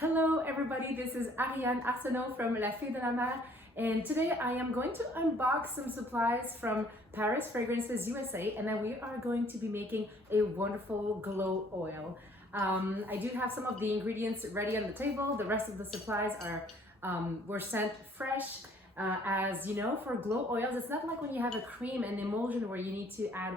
Hello everybody, this is Ariane Arsenault from La Fille de la Mer, and today I am going to unbox some supplies from Paris Fragrances USA, and then we are going to be making a wonderful glow oil. I do have some of the ingredients ready on the table. The rest of the supplies were sent fresh. As you know, for glow oils, it's not like when you have a cream and emulsion where you need to add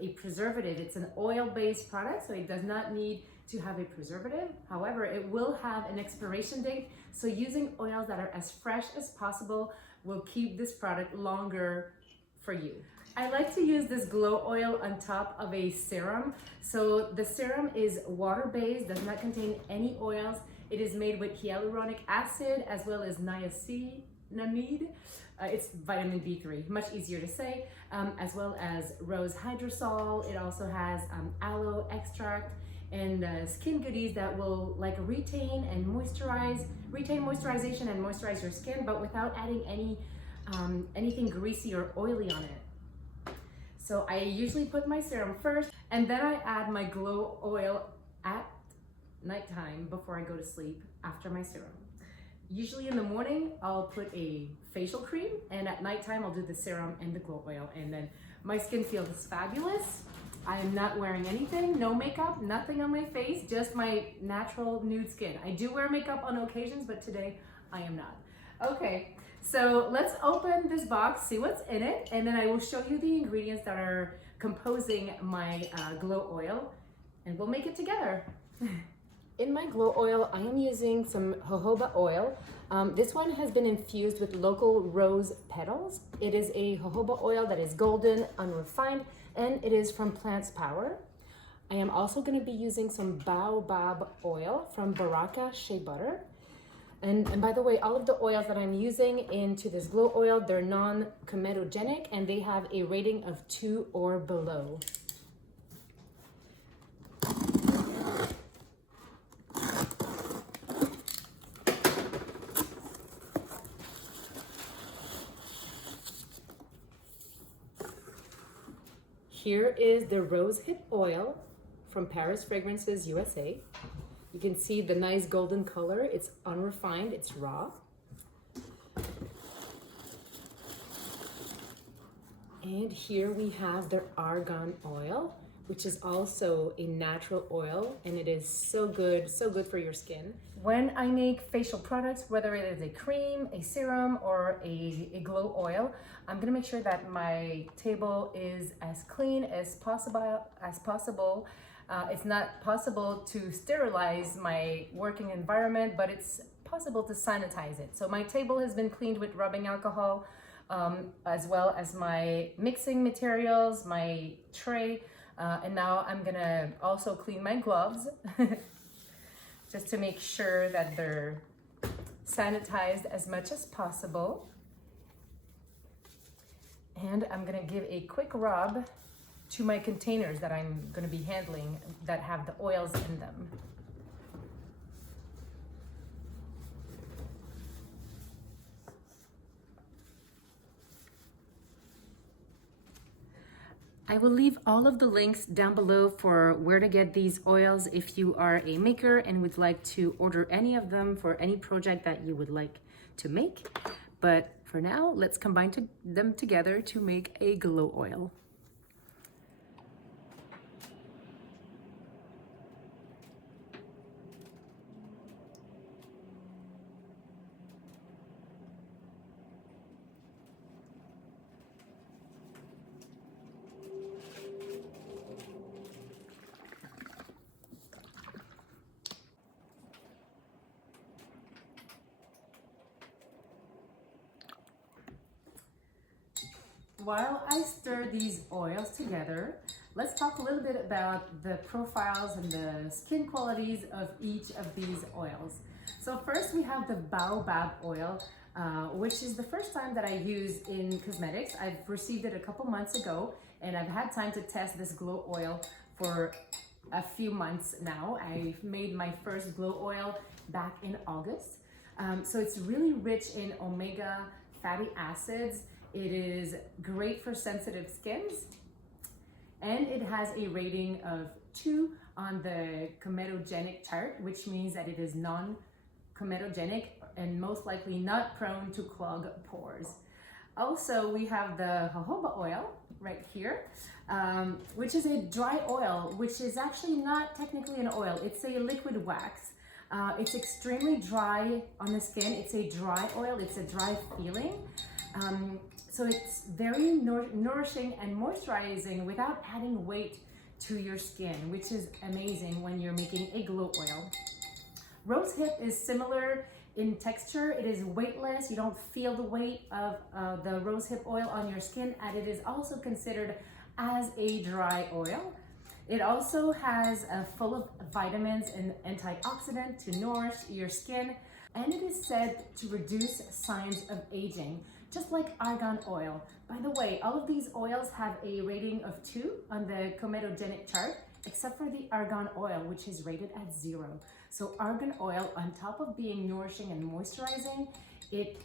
a preservative. It's an oil-based product, so it does not need to have a preservative. However, it will have an expiration date, so using oils that are as fresh as possible will keep this product longer for you. I like to use this glow oil on top of a serum. So the serum is water-based, does not contain any oils. It is made with hyaluronic acid as well as niacinamide. It's vitamin B3, much easier to say, as well as rose hydrosol. It also has aloe extract and skin goodies that will retain moisturization and moisturize your skin, but without adding anything greasy or oily on it. So I usually put my serum first, and then I add my glow oil at nighttime before I go to sleep after my serum. Usually in the morning, I'll put a facial cream, and at nighttime, I'll do the serum and the glow oil, and then my skin feels fabulous. I am not wearing anything, no makeup, nothing on my face, just my natural nude skin. I do wear makeup on occasions, but today I am not. Okay, so let's open this box, see what's in it, and then I will show you the ingredients that are composing my glow oil, and we'll make it together. In my glow oil, I am using some jojoba oil. This one has been infused with local rose petals. It is a jojoba oil that is golden, unrefined, and it is from Plants Power. I am also going to be using some baobab oil from Baraka Shea Butter. And by the way, all of the oils that I'm using into this glow oil, they're non-comedogenic, and they have a rating of 2 or below. Here is the rose hip oil from Paris Fragrances USA. You can see the nice golden color. It's unrefined, it's raw. And here we have the argan oil, which is also a natural oil, and it is so good for your skin. When I make facial products, whether it is a cream, a serum, or a glow oil, I'm gonna make sure that my table is as clean as possible. It's not possible to sterilize my working environment, but it's possible to sanitize it. So my table has been cleaned with rubbing alcohol, as well as my mixing materials, my tray, and now I'm gonna also clean my gloves just to make sure that they're sanitized as much as possible. And I'm gonna give a quick rub to my containers that I'm gonna be handling that have the oils in them. I will leave all of the links down below for where to get these oils if you are a maker and would like to order any of them for any project that you would like to make. But for now, let's combine them together to make a glow oil. While I stir these oils together, let's talk a little bit about the profiles and the skin qualities of each of these oils. So first we have the baobab oil, which is the first time that I use in cosmetics. I've received it a couple months ago, and I've had time to test this glow oil for a few months now. I made my first glow oil back in August. So it's really rich in omega fatty acids. It is great for sensitive skins, and it has a rating of 2 on the comedogenic chart, which means that it is non-comedogenic and most likely not prone to clog pores. Also, we have the jojoba oil right here, which is a dry oil, which is actually not technically an oil. It's a liquid wax. It's extremely dry on the skin. It's a dry oil. It's a dry feeling. So it's very nourishing and moisturizing without adding weight to your skin, which is amazing when you're making a glow oil. Rosehip is similar in texture. It is weightless. You don't feel the weight of the rosehip oil on your skin, and it is also considered as a dry oil. It also has full of vitamins and antioxidant to nourish your skin, and it is said to reduce signs of aging, just like argan oil. By the way, all of these oils have a rating of 2 on the comedogenic chart, except for the argan oil, which is rated at 0. So argan oil, on top of being nourishing and moisturizing, it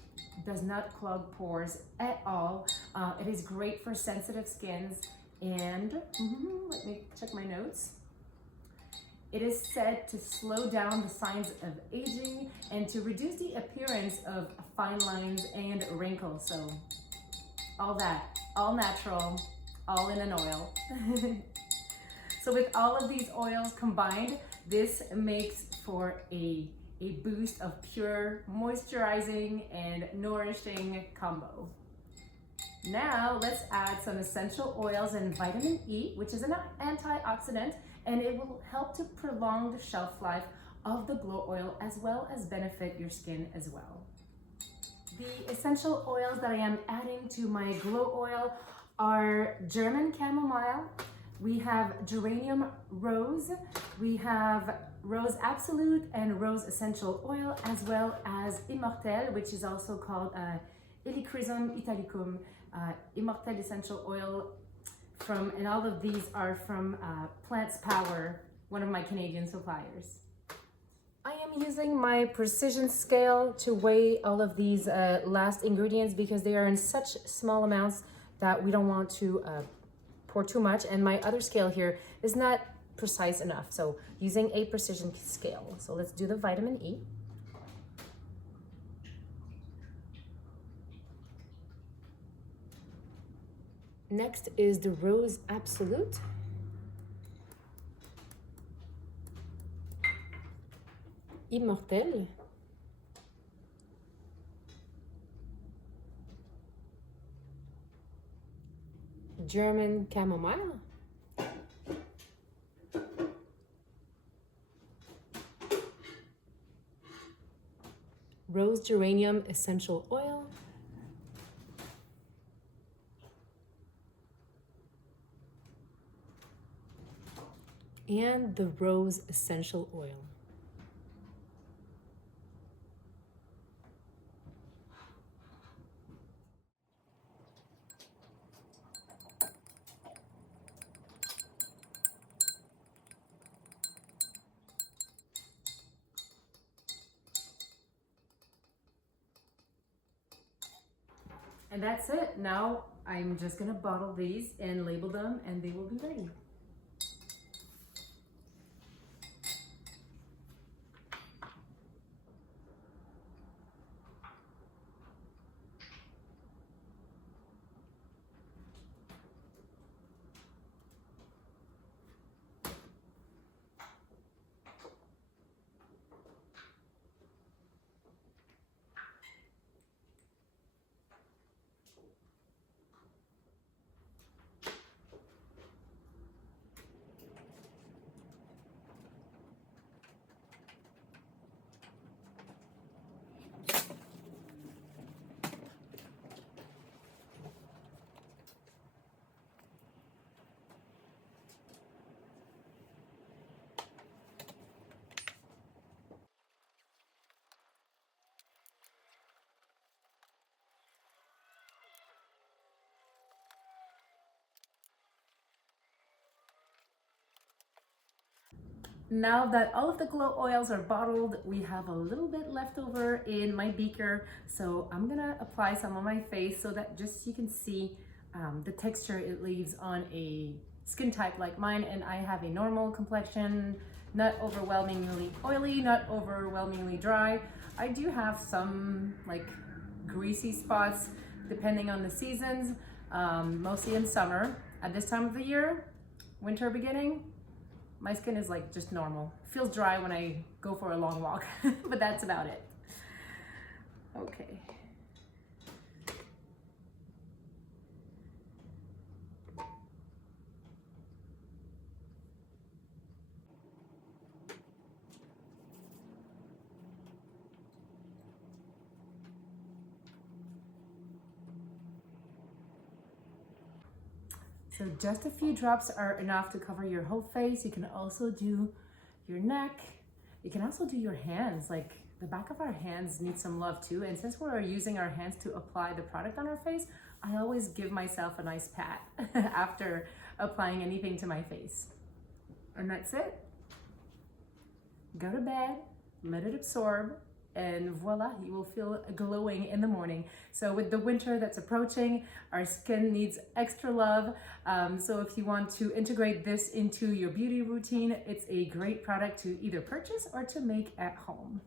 does not clog pores at all. It is great for sensitive skins, and let me check my notes. It is said to slow down the signs of aging and to reduce the appearance of fine lines and wrinkles. So all that, all natural, all in an oil. So with all of these oils combined, this makes for a boost of pure moisturizing and nourishing combo. Now let's add some essential oils and vitamin E, which is an antioxidant, and it will help to prolong the shelf life of the glow oil as well as benefit your skin as well. The essential oils that I am adding to my glow oil are German chamomile, we have geranium rose, we have rose absolute and rose essential oil, as well as immortelle, which is also called Helichrysum italicum, immortelle essential oil and all of these are from Plants Power, one of my Canadian suppliers. I am using my precision scale to weigh all of these last ingredients because they are in such small amounts that we don't want to pour too much, and my other scale here is not precise enough, so using a precision scale. So let's do the vitamin E. Next is the Rose Absolute. Immortelle. German chamomile. Rose geranium essential oil. And the rose essential oil. And that's it. Now I'm just gonna bottle these and label them, and they will be ready. Now that all of the glow oils are bottled, we have a little bit left over in my beaker. So I'm gonna apply some on my face so that just you can see the texture it leaves on a skin type like mine, and I have a normal complexion, not overwhelmingly oily, not overwhelmingly dry. I do have some like greasy spots depending on the seasons, mostly in summer. At this time of the year, winter beginning, my skin is like just normal. Feels dry when I go for a long walk, but that's about it. Okay. So just a few drops are enough to cover your whole face. You can also do your neck. You can also do your hands. Like the back of our hands need some love too. And since we're using our hands to apply the product on our face, I always give myself a nice pat after applying anything to my face. And that's it. Go to bed, let it absorb, and voila, you will feel glowing in the morning. So with the winter that's approaching, our skin needs extra love. So if you want to integrate this into your beauty routine, it's a great product to either purchase or to make at home.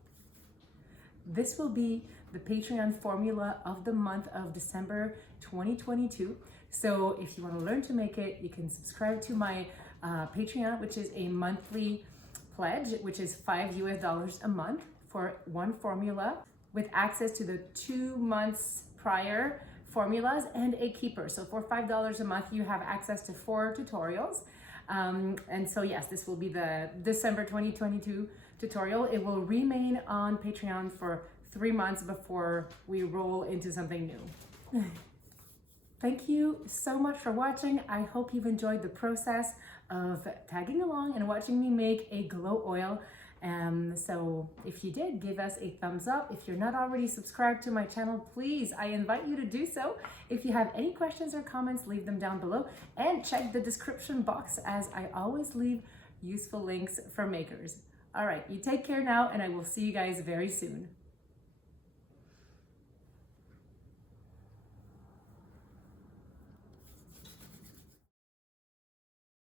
This will be the Patreon formula of the month of December 2022. So if you want to learn to make it, you can subscribe to my Patreon, which is a monthly pledge, which is $5 a month for one formula with access to the 2 months prior formulas and a keeper. So for $5 a month, you have access to 4 tutorials. And so yes, this will be the December 2022 tutorial. It will remain on Patreon for 3 months before we roll into something new. Thank you so much for watching. I hope you've enjoyed the process of tagging along and watching me make a glow oil. So if you did, give us a thumbs up. If you're not already subscribed to my channel, please, I invite you to do so. If you have any questions or comments, leave them down below and check the description box, as I always leave useful links for makers. All right, you take care now, and I will see you guys very soon.